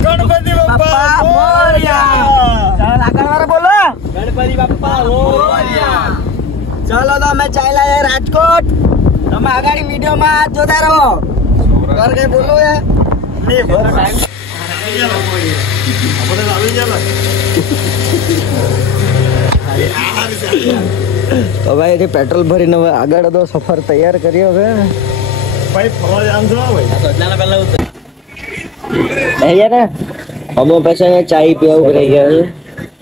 गणपति बप्पा मोरया। बोलो गणपति बप्पा मोरया। चलो तो मैं चाहला है राजकोट તમે આગાડી વિડિયો માં જોતા રહો ઘર કઈ બોલો યાર નહીં ભર ટાઈમ આપણે આવી जाला તો ભાઈ જે પેટ્રોલ ભરીને હવે આગળ તો સફર તૈયાર કર્યો હવે ભાઈ ફરવા જામ છો ભાઈ સજલાના પહેલા ઉતર યાર અમે પછી ચાય પીવા ઉભી રહી ગયા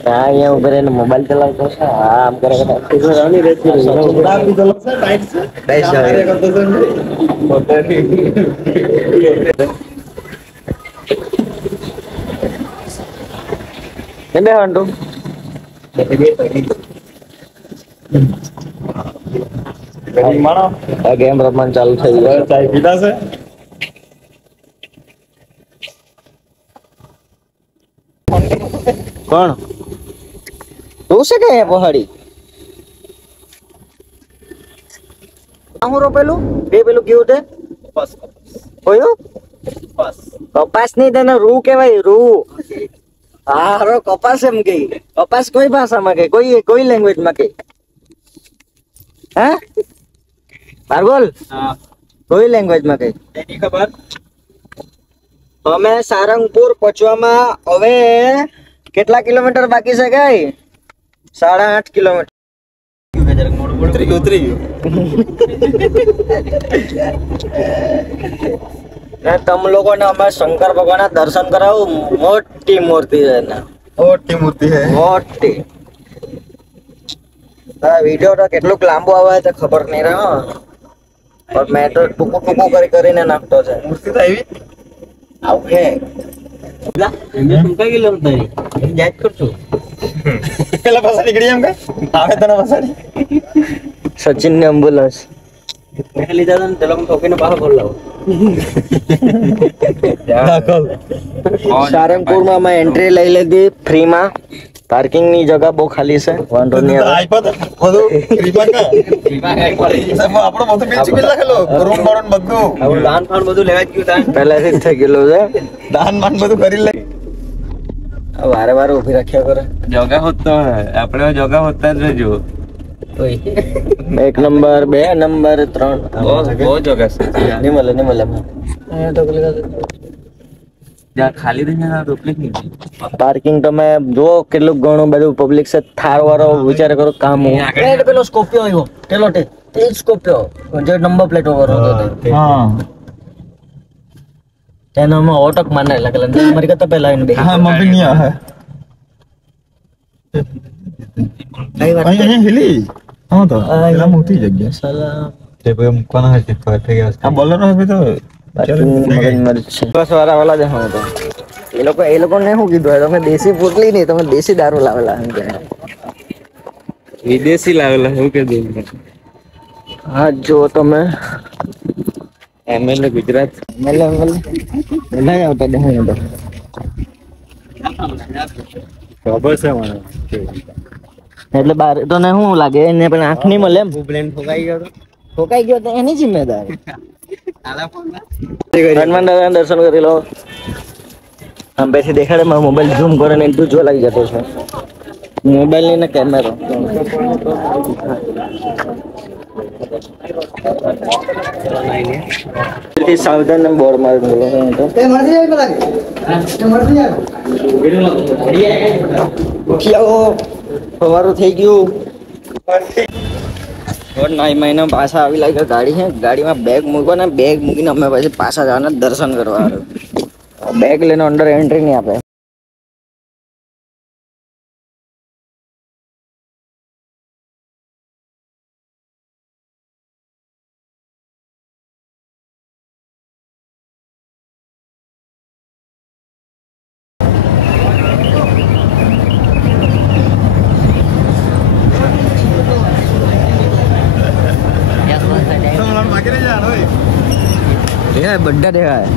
हाँ यहाँ ऊपर है ना मोबाइल चलाता है हाँ हम करेंगे ना किधर रानी रहती है सुधा भी चलाता है टाइट से करते हैं नहीं हंडो मानो गेम रमन चालू થઈ ગયો ચાય પીતા છે કોણ તું છે કે પહાડી હું રોપેલું બે પેલું કેવું છે કપાસ કોયું કપાસ નહીં તને રૂ કહેવાય રૂ હારો કપાસ એમ કે કપાસ કોઈ ભાષામાં કે કોઈ લેંગ્વેજ માં કે હે બારગોલ હા કોઈ લેંગ્વેજ માં કે એની ખબર અમે સારંગપુર પહોંચવામાં હવે કેટલા કિલોમીટર બાકી છે ગઈ 8.5 કિલોમીટર ઉતરી તમ લોકોને અમે શંકર ભગવાનના દર્શન કરાવું મોટી મૂર્તિ છે ને મોટી મૂર્તિ છે મોટી વિડિયો તો કેટલું લાંબુ આવે તો ખબર નહીં રહ્યો પણ મેં તો ટૂંકું કરીને નાખતો છે મૂર્તિ તો આવી આવકે લા એમે સુંકા ગેલો તારી જાત કરছো પેલા પાછા નીકળી એમ કે આવે તને પાછાડી સચિન ને એમ્બ્યુલન્સ મેં લીધા તને તેલો ઠોકીને બહાર બોલ લાવો દાખલ સારંગપુરમાં મેં એન્ટ્રી લઈ લીધી ફ્રી માં પાર્કિંગ ની જગા બહુ ખાલી છે વાંધો નહીં આવે બધું ફ્રી માં આપણો બધું બિલ ચૂકી લખેલો રૂમ ભાડું બધું હવે દાન ફાન બધું લેવા જ ગયું તા પહેલાથી જ થઈ ગયેલું છે દાન માન બધું કરી લે વારે વારે ઉભી રાખ્યા કરે જગા હોત આપણે જગા હોતા જ રહેજો 1 નંબર 2 નંબર 3 બહુ જગા છે નહીં મળે તો યાર ખાલી થઈ જાય તો પબ્લિક નહીં પાર્કિંગ તમે જો કેટલું ઘણું બધું પબ્લિક છે થાર વાળો વિચાર કરો કામ હું પેલો સ્કોપિયો આવ્યો પેલો તે સ્કોપિયો જે નંબર પ્લેટ ઓવર હતો હા તેનો માં ઓટક મારને લાગેલા અમારી કરતા પહેલા આવીને બે હા મમ્મી નહીં આવે કઈ વાત અહીંયા હેલી હા તો પેલા મોટી જગ્યા સલામ તે ભાઈ મૂકવાના હશે ખબર થઈ ગયા આ બોલર હશે તો બસ વાળા વાળા જ હા તો એ લોકો ને શું કીધું તમે દેશી પોટલી નહીં તમે દેશી દારૂ લાવેલા વિદેશી લાવેલા એવું કીધું હા જો તમે એમએલએ ગુજરાત એમએલએ નહીં આવતા દેખાય તો ખબર છે મને એટલે બાર તો ને શું લાગે એને પણ આંખ નહીં મળે એમ બ્લેન્ડ ઠોકાઈ ગયો તો એની જિમ્મેદારી હનુમાન દાદા દર્શન કરી લો આમ પછી દેખાડે મારો મોબાઈલ ઝૂમ કરે ને એટલું જો લાગી જતો છે મોબાઈલ ની ને કેમેરો સાવધાન બોર્ડ મારી બોલો સવારું થઈ ગયું મહિના પાછા આવી લાગ્યા ગાડી છે ગાડીમાં બેગ મૂકો ને બેગ મૂકીને અમે પછી પાછા જવાના દર્શન કરવા બેગ લઈને અંડર એન્ટ્રી નહીં આપે દેખાય બધા દેખાય.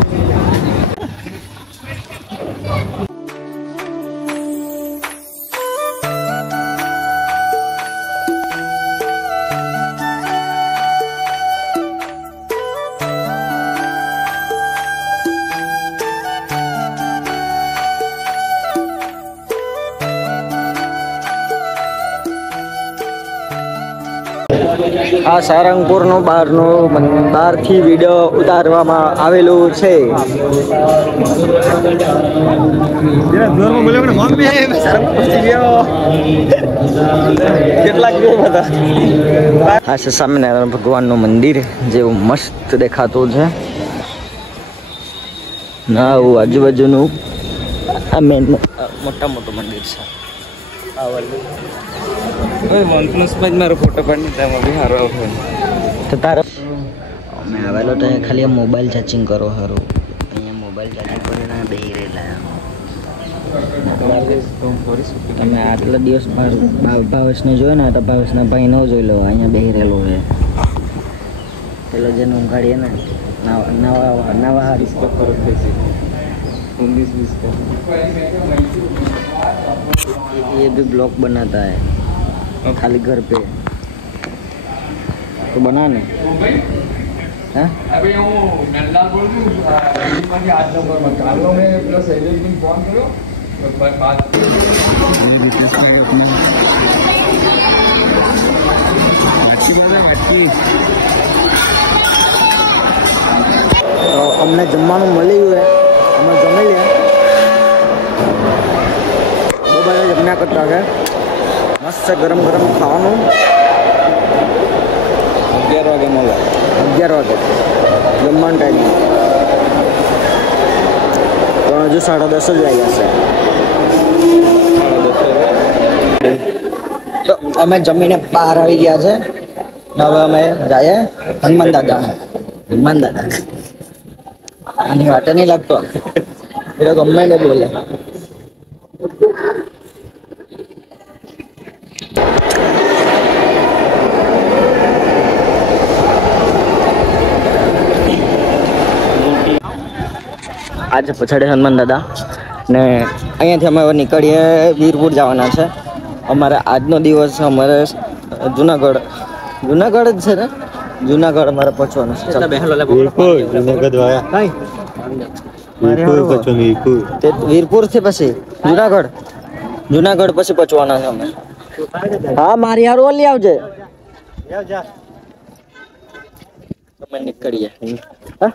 આ સારંગપુરનું બહારથી વિડીયો ઉતારવામાં આવેલું છે. આ છે સ્વામિનારાયણ ભગવાનનું મંદિર જેવું મસ્ત દેખાતું છે. ના આજુબાજુનું આ મેન મોટા મોટું મંદિર છે. OnePlus માં મારો ફોટો પાડીને તેમાં બી સારો આવે તો તારો મેં આવેલો તો ખાલી મોબાઈલ ચાર્જિંગ કરો સારું. અહીંયા મોબાઈલ ચાર્જિંગ કરીને બેહી રહેલા તમે આટલા દિવસ ભાવેશને જોયો ને તો ભાવેશના ભાઈ ન જોઈ લો. અહીંયા બેહી રહેલો છે પેલો જેને ઊંઘાડીએ ને નવા હારી ये भी ब्लॉग बनाता है खाली घर पे तो बना ने अभी वो नल्ला बोल दूं के आज नंबर मत कर लो. मैं प्लस एजेंट को फोन करो बात અમને જમવાનું મળી ગયું અમે જમી લે બહુ બધા જમ્યા કરતા છે. મસ્ત ગરમ ગરમ ખાવાનું 11 વાગે મળે. 11 વાગે જમવાનો ટાઈમ પણ હજુ 10:30 જ વાગ્યા છે. તો અમે જમીને બહાર આવી ગયા છે. હવે અમે જઈએ હનુમાન દાદા. આની વાટે નહીં લાગતો એ તો ગમે ને બોલે. આજે પછાડે હનુમાન દાદા ને અહીંયાથી અમે હવે નીકળીએ વીરપુર જવાના છે. અમારે આજનો દિવસ અમારે જુનાગઢ જ છે ને જુનાગઢ અમારે પહોંચવાનું છે. વીરપુર થી પછી જુનાગઢ પછી પહોંચવાના છે અમે. હા મારી હારું ઓલી આવજે અમે નીકળીએ. હા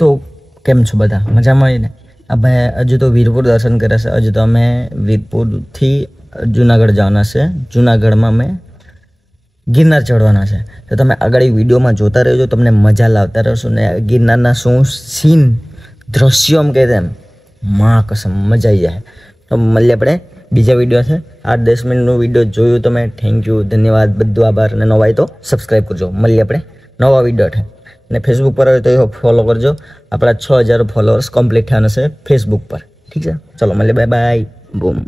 તો કેમ છો બધા મજામાં ને? હવે હજુ તો વીરપુર દર્શન કરે છે. હજુ તો અમે વીરપુરથી જુનાગઢ જવાના છે. જુનાગઢમાં અમે ગિરનાર ચડવાના છે. તો તમે આગળ વિડીયોમાં જોતા રહેજો. તમને મજા લાવતા રહેશો ને ગિરનારના શું સીન દ્રશ્યો એમ કહે તેમ માં કસમ મજા આવી જાય. તો મળીએ આપણે બીજા વિડીયો છે. 8-10 મિનિટનો વિડીયો જોયું તમે. થેન્ક યુ, ધન્યવાદ, બધું આભાર. અને નવા હોય તો સબસ્ક્રાઈબ કરજો. મળીએ આપણે નવા વિડીયો છે. અને ફેસબુક પર હોય તો ફોલો કરજો. આપણા 6000 ફોલોઅર્સ કમ્પ્લીટ થવાના છે ફેસબુક પર. ઠીક છે, ચલો મળીએ. Bye bye. બૂમ.